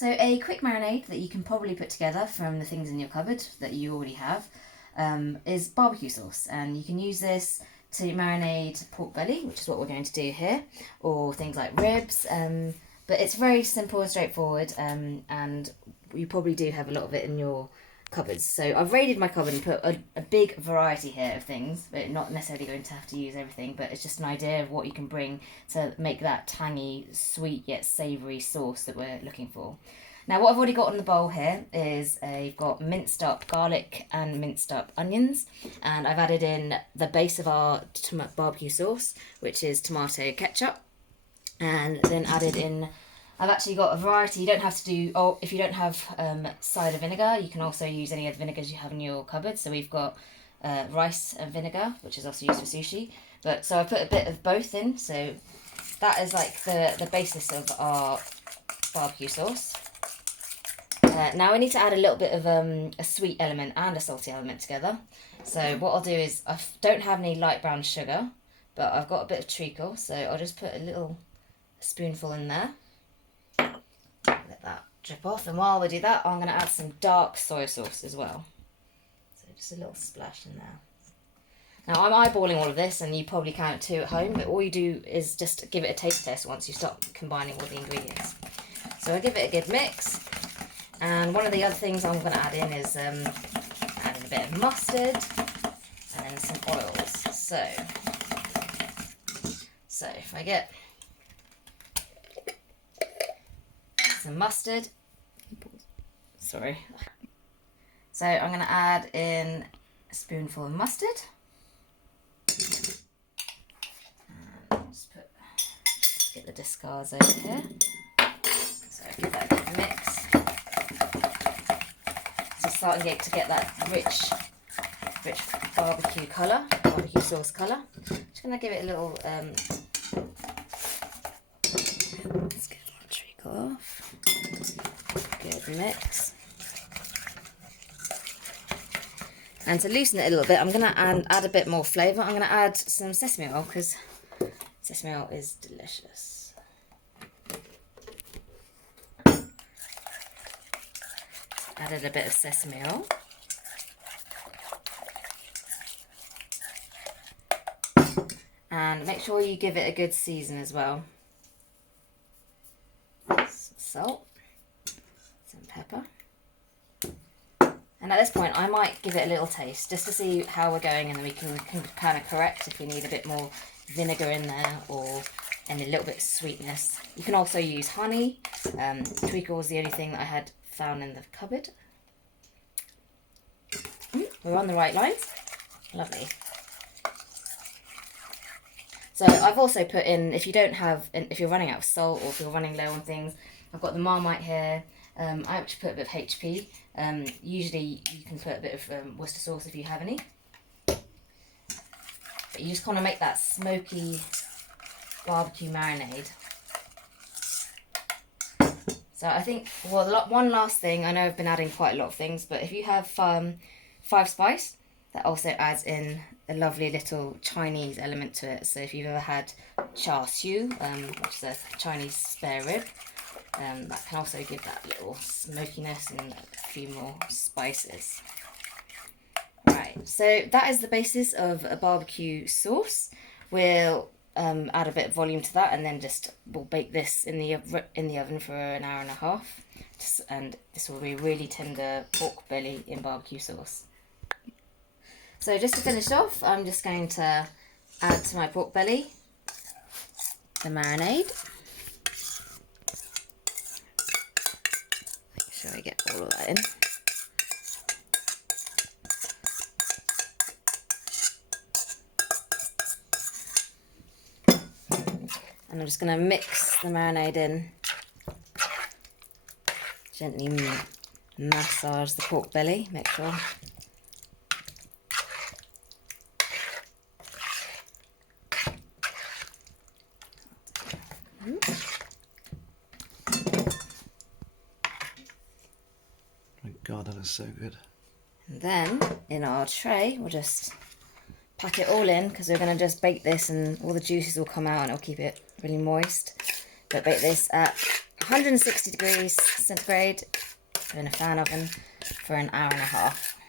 So a quick marinade that you can probably put together from the things in your cupboard that you already have is barbecue sauce, and you can use this to marinate pork belly, which is what we're going to do here, or things like ribs, but it's very simple and straightforward, and you probably do have a lot of it in your cupboards. So I've raided my cupboard and put a big variety here of things, but not necessarily going to have to use everything, but it's just an idea of what you can bring to make that tangy, sweet yet savoury sauce that we're looking for. Now what I've already got in the bowl here is I've got minced up garlic and minced up onions, and I've added in the base of our barbecue sauce, which is tomato ketchup, and then added in, I've actually got a variety. You don't have to do, or if you don't have cider vinegar, you can also use any other vinegars you have in your cupboard. So we've got rice and vinegar, which is also used for sushi. But so I put a bit of both in. So that is like the basis of our barbecue sauce. Now we need to add a little bit of a sweet element and a salty element together. So what I'll do is, I don't have any light brown sugar, but I've got a bit of treacle. So I'll just put a little spoonful in there. Let that drip off, and while we do that, I'm going to add some dark soy sauce as well. So just a little splash in there. Now I'm eyeballing all of this, and you probably can too at home, but all you do is just give it a taste test once you start combining all the ingredients. So I'll give it a good mix, and one of the other things I'm going to add in is adding a bit of mustard and then some oils. So if I get some mustard. Sorry. So I'm going to add in a spoonful of mustard. And just get the discards over here. So give that a good mix. So starting to get that rich barbecue colour, barbecue sauce colour. Just going to give it a little. Let's get a treacle off. Good mix. And to loosen it a little bit, I'm going to add a bit more flavour. I'm going to add some sesame oil, because sesame oil is delicious. Added a bit of sesame oil. And make sure you give it a good season as well. Some salt. Pepper. And at this point I might give it a little taste just to see how we're going, and then we can kind of correct if we need a bit more vinegar in there and a little bit of sweetness. You can also use honey. Treacle is the only thing that I had found in the cupboard. We're on the right lines. Lovely. So I've also put in, if you're running out of salt, or if you're running low on things, I've got the Marmite here. I actually put a bit of HP. Usually you can put a bit of Worcester sauce if you have any. But you just want to make that smoky barbecue marinade. So I think, well, one last thing, I know I've been adding quite a lot of things, but if you have 5 spice, that also adds in a lovely little Chinese element to it. So if you've ever had char siu, which is a Chinese spare rib, that can also give that little smokiness and a few more spices. Right, so that is the basis of a barbecue sauce. We'll add a bit of volume to that, and then we'll bake this in the oven for an hour and a half. And this will be really tender pork belly in barbecue sauce. So just to finish off, I'm just going to add to my pork belly the marinade. Make sure I get all of that in. And I'm just going to mix the marinade in. Gently massage the pork belly, make sure. My God, that is so good. And then in our tray, we'll just pack it all in, because we're going to just bake this and all the juices will come out and it'll keep it really moist. But bake this at 160 degrees centigrade in a fan oven for an hour and a half.